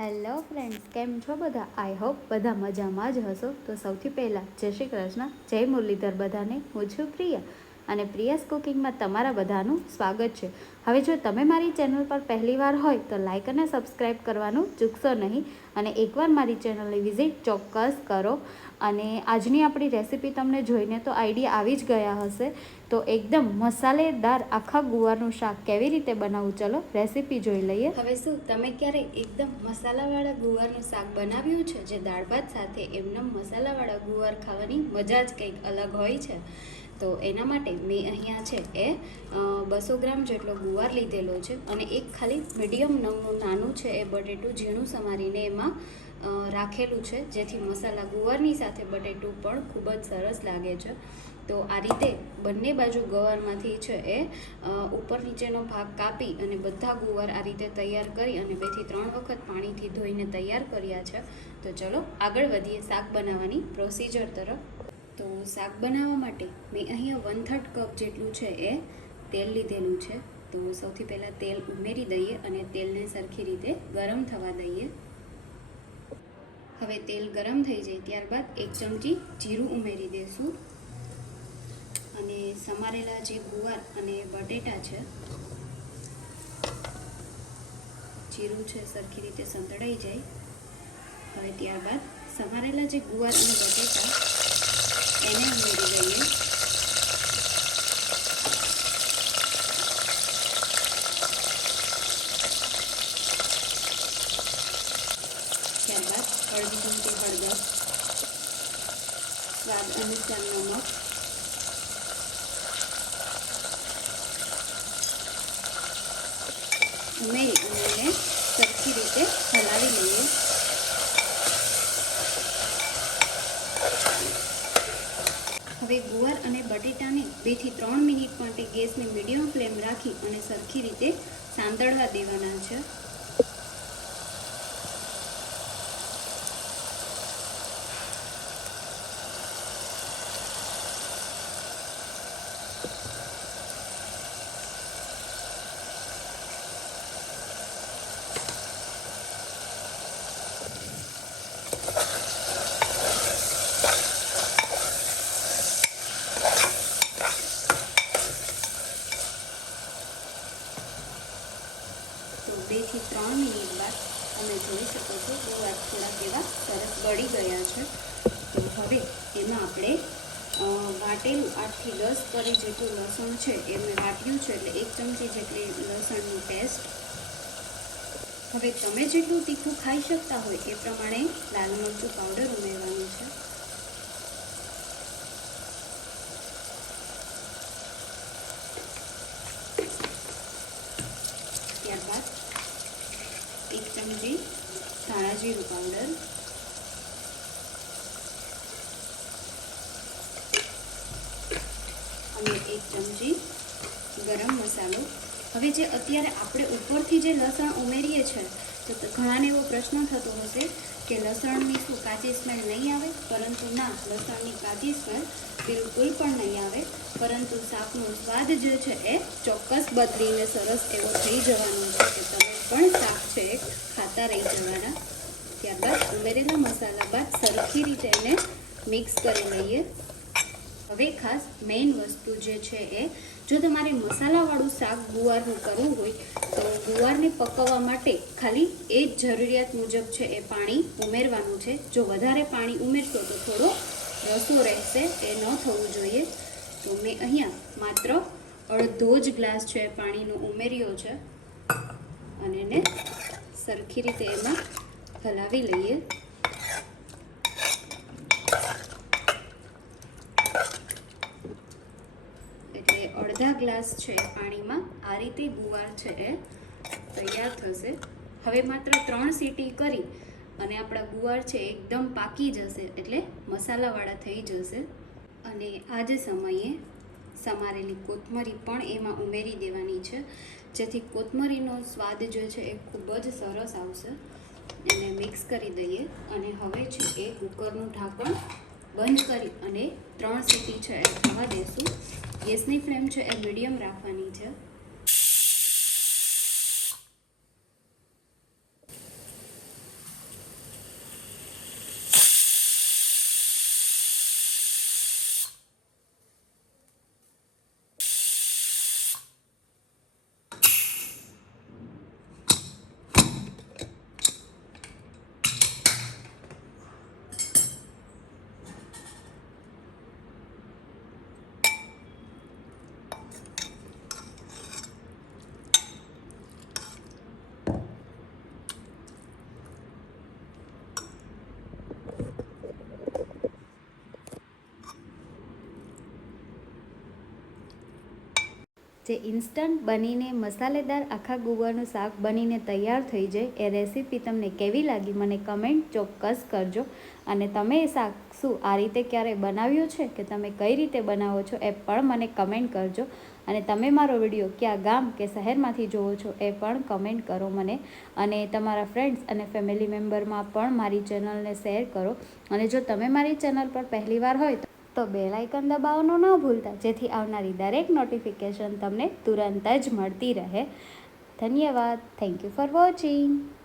Hello friends કેમ છો બધા? આઈ હોપ બધા મજામાં જ હશો. તો સૌથી પહેલાં જય શ્રી કૃષ્ણ, જય મુરલીધર બધાને. હું છું પ્રિયા. અને પ્રિયાસ કુકિંગમાં તમારા બધાનું સ્વાગત છે. હવે જો તમે મારી ચેનલ પર પહેલીવાર હોય તો લાઇક અને સબસ્ક્રાઈબ કરવાનું ચૂકશો નહીં અને એકવાર મારી ચેનલની વિઝિટ ચોક્કસ કરો. અને આજની આપણી રેસીપી તમને જોઈને તો આઈડિયા આવી જ ગયા હશે. તો એકદમ મસાલેદાર આખા ગુવારનું શાક કેવી રીતે બનાવવું ચલો રેસીપી જોઈ લઈએ. હવે શું, તમે ક્યારે એકદમ મસાલાવાળા ગુવારનું શાક બનાવ્યું છે? જે દાળ ભાત સાથે એમનેમ મસાલાવાળા ગુવાર ખાવાની મજા જ કંઈક અલગ હોય છે. તો એના માટે મેં અહીંયા છે એ બસો ગ્રામ જેટલો ગુવાર લીધેલો છે અને એક ખાલી મીડિયમ નંગનું નાનું છે એ બટેટું ઝીણું સમારીને એમાં રાખેલું છે. જેથી મસાલા ગુવારની સાથે બટેટું પણ ખૂબ જ સરસ લાગે છે. તો આ રીતે બંને બાજુ ગવારમાંથી છે એ ઉપર નીચેનો ભાગ કાપી અને બધા ગુવાર આ રીતે તૈયાર કરી અને બેથી ત્રણ વખત પાણીથી ધોઈને તૈયાર કર્યા છે. તો ચલો આગળ વધીએ શાક બનાવવાની પ્રોસીજર તરફ. તો શાક બનાવવા માટે મેં અહીંયા વન થર્ડ કપ જેટલું છે એ તેલ લીધેલું છે. તો સૌથી પહેલાં તેલ ઉમેરી દઈએ અને તેલને સરખી રીતે ગરમ થવા દઈએ. હવે તેલ ગરમ થઈ જાય ત્યારબાદ એક ચમચી જીરું ઉમેરી દઈશું. અને સમારેલા જે ગુવાર અને બટેટા છે, જીરું છે સરખી રીતે સંતળાઈ જાય. હવે ત્યારબાદ સમારેલા જે ગુવાર અને બટેટા એને ઉમેરી દઈએ ત્યારબાદ અડધી ચમચી હળદર સ્વાદ અનુસાર નમક ઉમેરી અને એને સરખી રીતે હલાવી લઈએ હવે ગુવાર અને બટેટાને બેથી ત્રણ મિનિટ માટે ગેસને મીડિયમ ફ્લેમ રાખી અને સરખી રીતે સાંતળવા દેવાના છે તો બેથી ત્રણ તમે જોઈ શકો છો ગુવાર થોડાક એવા સરસ બળી ગયા છે. હવે એમાં આપણે વાટેલું આઠથી દસ કરી જેટલું લસણ છે એ મેં વાટ્યું છે, એટલે એક ચમચી જેટલી લસણની પેસ્ટ હવે તમે જેટલું તીખું ખાઈ શકતા હોય એ પ્રમાણે લાલ મરચું પાવડર ઉમેરવાનું છે ત્યારબાદ એક ચમચી ધાણા જીરું પાવડર અને એક ચમચી ગરમ મસાલો. હવે જે અત્યારે આપણે ઉપરથી જે લસણ ઉમેરીએ છીએ તો ઘણાને એવો પ્રશ્ન થતો હશે કે લસણની શું કાચી સ્મેલ નહીં આવે, પરંતુ ના, લસણની કાચી સ્મેલ બિલકુલ પણ નહીં આવે, પરંતુ શાકનો સ્વાદ જે છે એ ચોક્કસ બદલીને સરસ એવો થઈ જવાનો છે કે તમે પણ શાક છે ખાતા રહી જવાના. ત્યારબાદ ઉમેરેલા મસાલા બાદ સરખી રીતે એને મિક્સ કરી લઈએ હવે ખાસ મેઇન વસ્તુ જે છે એ જો તમારે મસાલાવાળું શાક ગુવારનું કરવું હોય તો ગુવારને પકવવા માટે ખાલી એ જ જરૂરિયાત મુજબ છે એ પાણી ઉમેરવાનું છે જો વધારે પાણી ઉમેરશો તો થોડો રસો રહેશે એ ન થવું જોઈએ તો મેં અહીંયા માત્ર અડધો જ ગ્લાસ છે પાણીનો ઉમેર્યો છે અને એને સરખી રીતે એમાં હલાવી લઈએ એટલે અડધા ગ્લાસ છે પાણીમાં. આ રીતે ગુવાર છે એ તૈયાર થશે. હવે માત્ર ત્રણ સીટી કરી અને આપણા ગુવાર છે એકદમ પાકી જશે એટલે મસાલાવાળા થઈ જશે. અને આ જ સમયે સમારેલી કોથમરી પણ એમાં ઉમેરી દેવાની છે. જેથી કોથમરીનો સ્વાદ જે છે એ ખૂબ જ સરસ આવશે. એને મિક્સ કરી દઈએ અને હવે છે એ કુકરનું ઢાંકણ બંધ કરી અને ત્રણ સીટી છે એ થવા દેશું. ગેસની ફ્લેમ છે એ મીડિયમ રાખવાની છે. જે ઇન્સ્ટન્ટ બનીને મસાલેદાર આખા ગુવારનું શાક બનીને તૈયાર થઈ જાય એ રેસીપી તમને કેવી લાગી મને કમેન્ટ ચોક્કસ કરજો. અને તમે એ શાક શું આ રીતે ક્યારે બનાવ્યું છે કે તમે કઈ રીતે બનાવો છો એ પણ મને કમેન્ટ કરજો. અને તમે મારો વીડિયો ક્યાં ગામ કે શહેરમાંથી જોવો છો એ પણ કમેન્ટ કરો મને. અને તમારા ફ્રેન્ડ્સ અને ફેમિલી મેમ્બરમાં પણ મારી ચેનલને શેર કરો. અને જો તમે મારી ચેનલ પર પહેલીવાર હોય તો તો બેલ આઇકન દબાવવાનું ન ભૂલતા. જેથી આવનારી દરેક નોટિફિકેશન તમને તુરંત જ મળતી રહે. ધન્યવાદ. Thank you for watching.